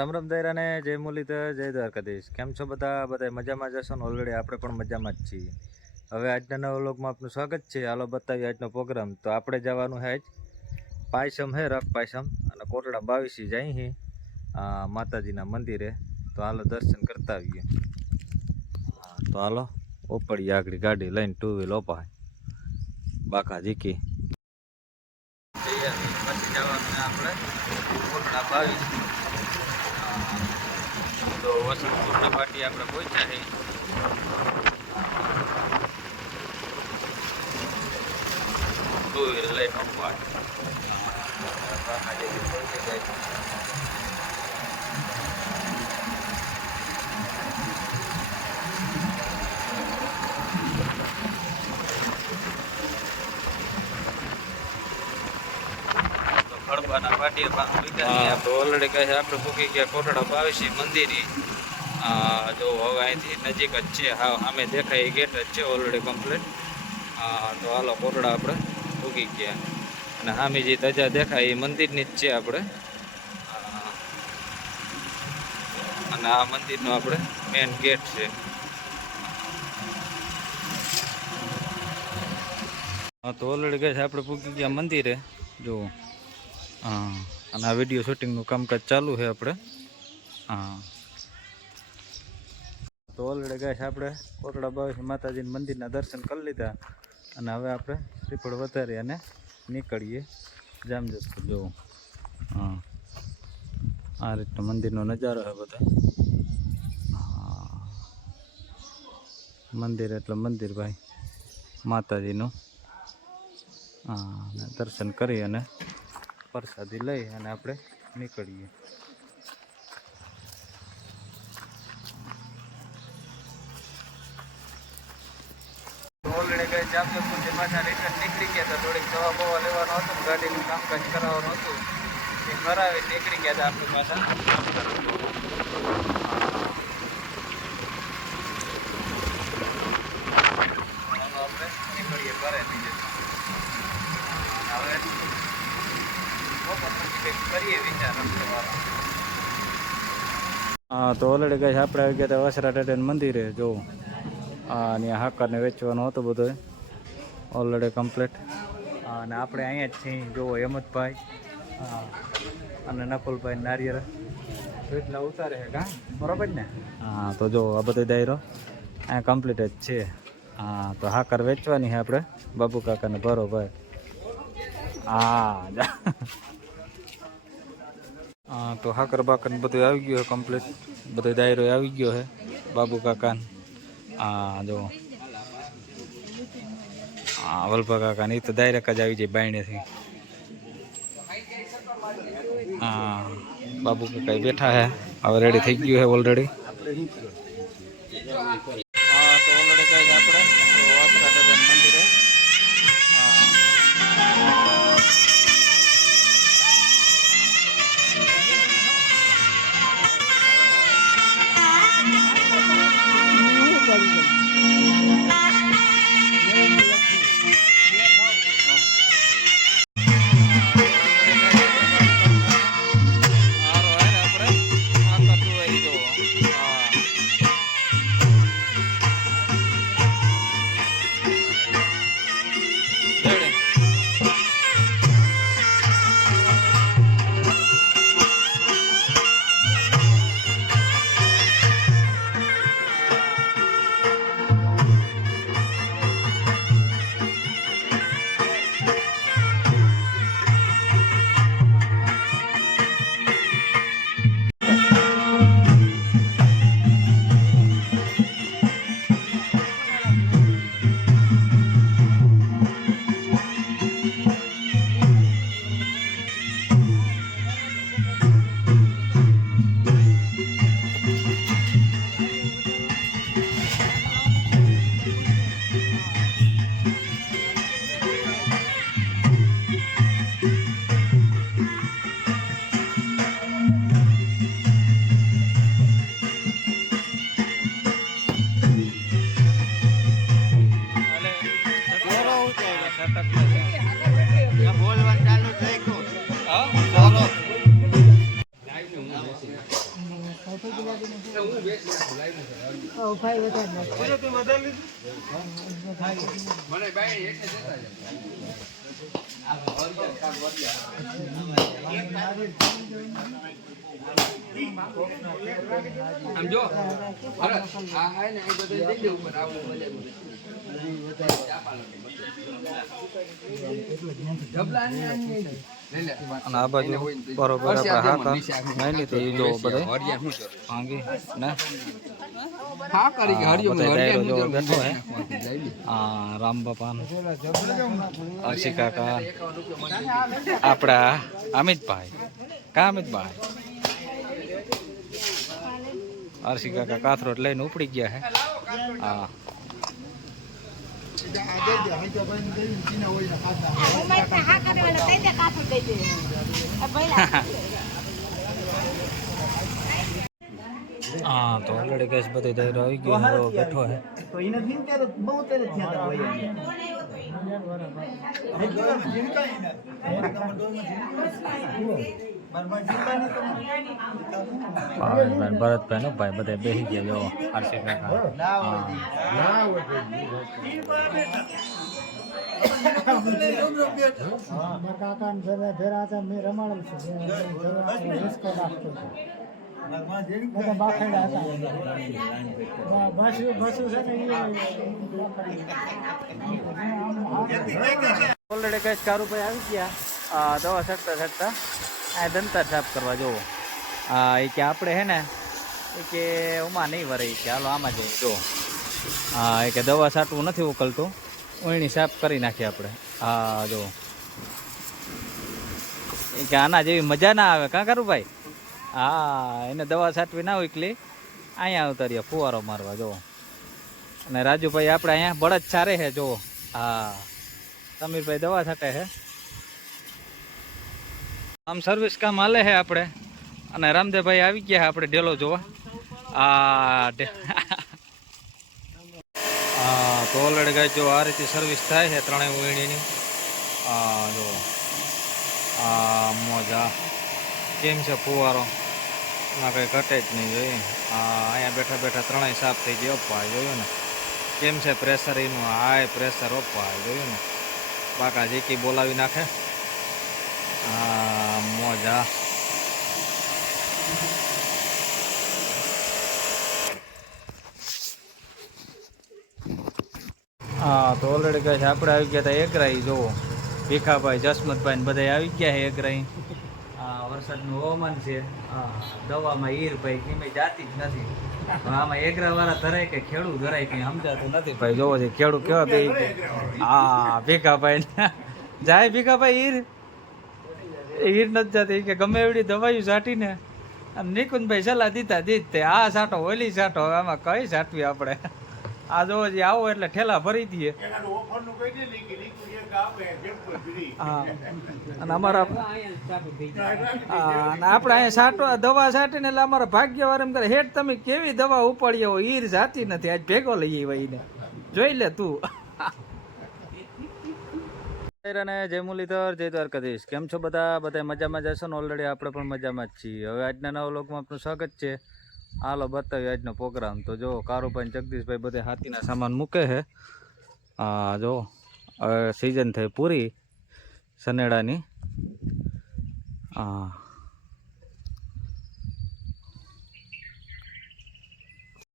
રામ રામ દૈરાને જય મુરલીધર જય દ્વારકાધીશ. કેમ છો બધા? બધા મજામાં જશો ને? ઓલરેડી આપણે પણ મજામાં જ છીએ. હવે આજના નવા વ્લોગમાં આપનું સ્વાગત છે. હાલો બતાવીએ આજનો પ્રોગ્રામ. તો આપણે જવાનું છે જ પાયસમ હે રખ પાયસમ અને કોટડા બાવીસી જઈ હી માતાજીના મંદિરે. તો હાલો દર્શન કરતા આવીએ. હા, તો હાલો ઓપડી આગળ ગાડી લઈને ટુ વ્હીલ ઓપાય બાકા જીકી. આપણે તો વસંતપુરના પાટી આપણે પહોંચ્યા છે. ટુ વ્હીલ લઈને પાટીએ આપણે ઓલરેડી કહે આપણે ભૂકી ગયા કોટડા બાવીસી મંદિરે. આ જો હવે અહીંથી નજીક જ છે હા સામે દેખાય એ ગેટ જ છે ઓલરેડી કમ્પ્લીટ તો હાલો કોટડા આપણે ભૂકી ગયા. અને સામે જે ધજા દેખાય એ મંદિરની જ છે આપણે. અને આ મંદિરનો આપણે મેઇન ગેટ છે. હા તો ઓલરેડી છે આપણે પૂકી ગયા મંદિરે. જો હા. અને આ વીડિયો શૂટિંગનું કામકાજ ચાલુ છે આપણે. હા. તો ઓલરેડી ગાય આપણે કોટડા બાવીસ માતાજીના મંદિરના દર્શન કરી લીધા. અને હવે આપણે શ્રીફળ વધારી અને નીકળીએ જામજોધપુર. જોવું હા. આ રીતનો મંદિરનો નજારો છે બધા. હા. મંદિર એટલે મંદિર ભાઈ. માતાજીનું. હા દર્શન કરી અને પ્રસાદી લઈ અને આપણે નીકળીએ. જામજોધપુરથી પાછા રિટર્ન નીકળી ગયા હતા. થોડીક દવા બવા લેવાનો હતો ગાડીનું કામકાજ કરાવવાનું હતું. એ કરાવી નીકળી ગયા હતા આપણે પાછા. નીકળીએ ઘરે બીજે. હવે હા, તો ઓલરેડી ગઈ આપણે આવી ગયા વસરા ટેટેન મંદિરે, જો. હા ત્યાં હાકરને વેચવાનું હતું બધો ઓલરેડી કમ્પ્લીટ અને આપણે અહીંયા જ છીએ જુઓ હેમંતભાઈ. અને નકુલભાઈ નારિયેર એટલા ઉતારે છે, કા? બરોબર ને? હા, તો જો, આ બધો દાયરો. અહીંયા કમ્પ્લીટ જ છે. હા, તો હાકર વેચવાની છે આપણે. બાબુ કાકાને હા હા તો હાકર બાકર બધું આવી ગયું છે કમ્પ્લીટ બધો દાયરો આવી ગયો છે બાબુ કાકાને હા જો હા વલ્ભા કાકા ને ઈ તો ડાયરેક્ટ જ આવી જાય બાયણેથી હા બાબુ કાકા ઈ બેઠા હે હવે રેડી થઈ ગયું છે ઓલરેડી આમ જો અરે આ આ ને એ બધું દઈ દે ઉપર આવું બધે જબલા ને આની લઈ લે અને આ બાજુ બરોબર આપણે હા નહીં નહીં તો એ જો બધા ભાંગી. ને? હા કરી કે હરિયો બેઠો હે. આ રામ બાપા અક્ષી કાકા. આપણા અમિતભાઈ કા અમિતભાઈ અરસી કાકા કાથરોટ લઈને ઉપડી ગયા હે. હા. હા તો ઓલરેડી ગેસ બધી તૈયાર આવી ગયો હવે બેઠો હે ભાવેશભાઈ ભરતભાઈ નો ભાઈ બધા બેસી ગયા જો આરસી કાકા હા. ઓલરેડી કઈ કારુભાઈ આવી ગયા? આ દવા છટતા છટતા આ દંતર સાફ કરવા જોવો. હા એ કે આપણે હે ને એ કે ઉમાં નહીં વરે કે હાલો આમાં જવું જો હા એ કે દવા છાંટવું નથી ઉકલતું. ઓયણી સાફ કરી નાખીએ આપણે. હા જો એ કે આના જેવી મજા ના આવે. કાં કારુભાઈ હા, એને દવા છાંટવી ના ઉકલી અહીંયા ઉતારીએ, ફુવારો મારવા જો અને રાજુભાઈ આપણે અહીંયા બળદ ચારે છે જો હા. સમીરભાઈ દવા છાંટે છે. આમ સર્વિસ કામ હાલે છે આપણે. અને રામદેવભાઈ આવી ગયા આપણે ડેલો જોવા. આ ડે- હા તો ઓલરેડી ગાય જો આ રીતે સર્વિસ થાય છે ત્રણેય વીણીની આ જો આ મોજા. કેમ છે ફુવારો? એમાં કંઈ ઘટે જ નહીં જોઈએ. અહીંયા બેઠા બેઠા ત્રણેય સાફ થઈ ગયો અપવા જોયું ને? કેમ છે પ્રેશર એનું? હાય પ્રેશર અપવા જોયું ને? બાકા જેકી બોલાવી નાખે. હા મોજા. હા તો ઓલરેડી કહે છે, આપણે આવી ગયા હતા એકરાઈ જોવો ભીખાભાઈ, જસમતભાઈ ને બધા આવી ગયા છે એકરાઈ. વરસાદનું હવામાન છે. દવામાં ઈર ભાઈ કેમે જાતી જ નથી. આમાં એકરા વાળા ધરાય કે ખેડૂ ધરાય કઈ સમજાતું નથી ભાઈ. જોવો છે ખેડૂ કેવા બે હા ભીખાભાઈ જાય ભીખાભાઈ ઈર? ઈર નથી જતી કે ગમે એવડી દવાઈઓ છાંટીને આમ નિકુંજભાઈ સલાહ દીધા, દીધ તે. આ સાટો ઓલી સાટો આમાં કઈ સાટવી આપણે? આ જો જે આવો એટલે ઠેલા ભરી દઈએ. હા. અને અમારા હા, અને આપણે અહીંયા સાટો દવા સાટીને એટલે અમારા ભાગ્યવાર એમ કરે હેઠ તમે કેવી દવા ઉપાડી આવો ઈર જાતી નથી. આજ ભેગો લઈ વહીને જોઈ લે તું. અને જય મુરલીધર જય દ્વારકાધીશ. કેમ છો બધા? બધા મજામાં જશો ને? ઓલરેડી આપણે પણ મજામાં જ છીએ. હવે આજના નવા લોકમાં આપનું સ્વાગત છે. હાલો બતાવી આજનો પ્રોગ્રામ તો જો, કારુભાઈ જગદીશભાઈ બધે હાથીના સામાન મૂકે છે. હા જો સિઝન થઈ પૂરી સનેડાની હા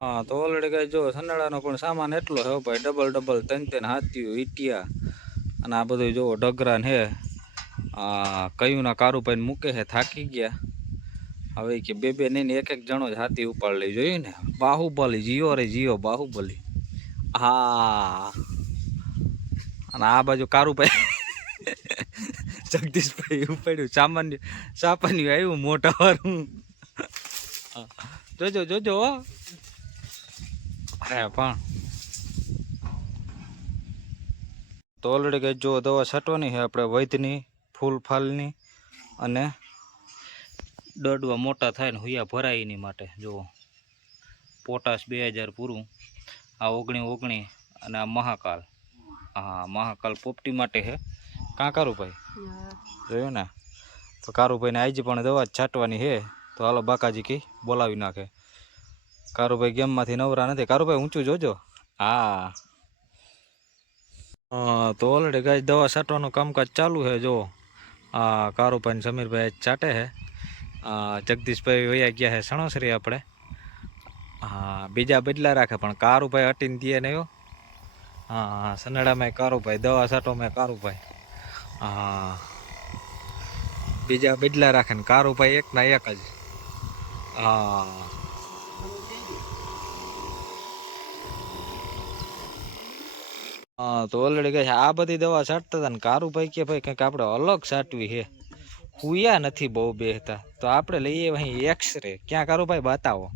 હા, તો ઓલરેડી કઈ જો સનેડાનો પણ સામાન એટલો છે ભાઈ. ડબલ ડબલ ત્રણ ત્રણ હાથીઓ, ઈટિયા અને આ બધું જો ડગરાને હે આ કયું ના કારુભાઈ મૂકે છે, થાકી ગયા. હવે કે બે બે નહીં એક એક જણો જ હાથી ઉપાડ લઈ જોયું ને? બાહુબલી, જીઓ રે જીઓ, બાહુબલી. હા. અને આ બાજુ કારુભાઈ જગદીશભાઈ ઉપાડ્યું. સામાન્ય સાપાન્યું આવ્યું મોટા વાળું. જોજો જોજો અરે પણ. તો ઓલરેડી કઈ જો દવા છાંટવાની છે આપણે વૈધની ફૂલ ફાલની અને દડવા મોટા થાય ને હુયા ભરાય એની માટે. જુઓ પોટાશ બે હજાર પૂરું. આ ઓગણી ઓગણી અને આ મહાકાલ. હા મહાકાલ પોપટી માટે છે કાં કારુભાઈ? જોયું ને? તો કારુભાઈને આજે પણ દવા છાંટવાની છે તો હાલો બાકાજી કી બોલાવી નાખે. કારુભાઈ ગેમમાંથી નવરા નથી. કારુભાઈ ઊંચું જોજો. હા. હા, તો ઓલરેડી ગાય દવા છાંટવાનું કામકાજ ચાલુ છે જો. આ કારુભાઈ ને સમીરભાઈ આજ ચાટે છે આ જગદીશભાઈ વયા ગયા છે સણોસરી આપણે. હા, બીજા બદલા રાખે, પણ કારુભાઈ હટીને દે નહીં હો, હા, સનેડામાં કારુભાઈ, દવા છાંટોમાં કારુભાઈ. હા. બીજા બદલા રાખે ને કારુભાઈ એક ના એક જ. હા. હા, તો ઓલરેડી કહે આ બધી દવા છાંટતા હતા ને કારુભાઈ કે ભાઈ કંઈક આપણે અલગ છાંટવી છે. હુયા નથી બહુ બેહતા તો આપણે લઈએ અહીં એક્સરે ક્યાં કારુભાઈ બતાવો.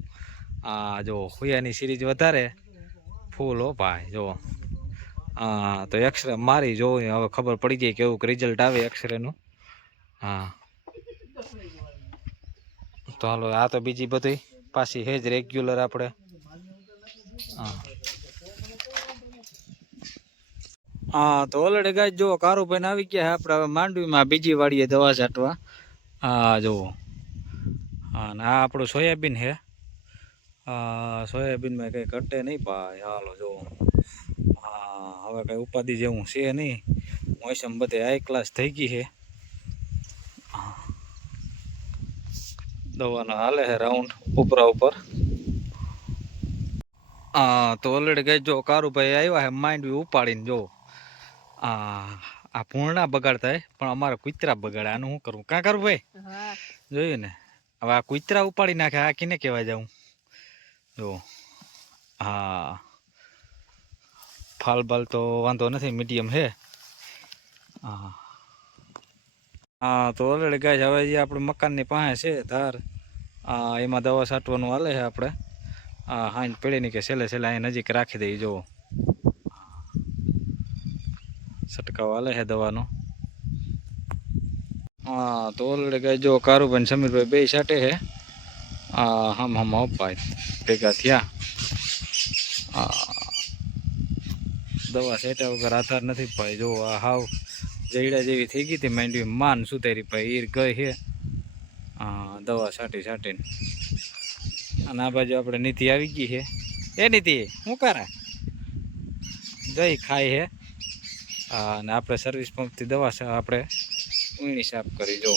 આ જો હુયાની સિરીઝ વધારે. ફૂલ હો ભાઈ, જો. હા તો એક્સરે મારી જોવું હવે ખબર પડી જાય કેવું રિઝલ્ટ આવે એક્સરેનું હા. તો હાલો, આ તો બીજી બધી. પાછી હે જ રેગ્યુલર આપણે. હા. હા, તો ઓલરેડી ગાય જો કારુભાઈ આવી ગયા હે આપણે, હવે માંડવીમાં બીજી વાડીએ દવા છાંટવા. હા, જુઓ. હા, ને આ આપણું સોયાબીન છે. હા, સોયાબીનમાં કંઈ ઘટે નહીં ભાઈ. હાલો, જુઓ. હા, હવે કંઈ ઉપાધિ જેવું છે નહીં. મોસમ બધે હાઈ ક્લાસ થઈ ગઈ છે. દવાનો હાલે છે રાઉન્ડ ઉપરા ઉપર. હા, તો ઓલરેડી ગઈ જો કારુભાઈ આવ્યા છે માંડવી ઉપાડીને જો આ આ પૂર્ણા બગાડતા હોય પણ અમારા કુતરા બગાડે. આનું શું કરવું કાં કરું ભાઈ? જોયું ને? હવે આ કુતરા ઉપાડી નાખે આ કીને કહેવાય જાઉં. જો હા. ફાલ બાલ તો વાંધો નથી મીડિયમ છે. હા. હા તો ઓલરેડી ગાય હવે જે આપણે મકાનની પાસે છે ધાર. એમાં દવા છાંટવાનું હાલે છે આપણે. હા હાંજ પેઢીની કે છેલ્લે છેલ્લે અહીં નજીક રાખી દઈએ જો છંટકાવ છે દવાનો. હા તો ઓલરેડી ગાય જો કારુભાઈ ને સમીરભાઈ બે સાટે છે આ હમ હમ અપાય. ભેગા થયા. દવા છેટ્યા વગર આધાર નથી ભાઈ. જો આ હાવ જઈડા જેવી થઈ ગઈ હતી માંડવી માન સુધારી ભાઈ ઈર ગઈ હે. હા દવા છાંટી છાંટીને અને આ બાજુ આપણે નીતિ આવી ગઈ છે એ નીતિ શું કરે? જઈ ખાય હા, અને આપણે સર્વિસ પંપથી દવા આપણે ઉણી સાફ કરી જો.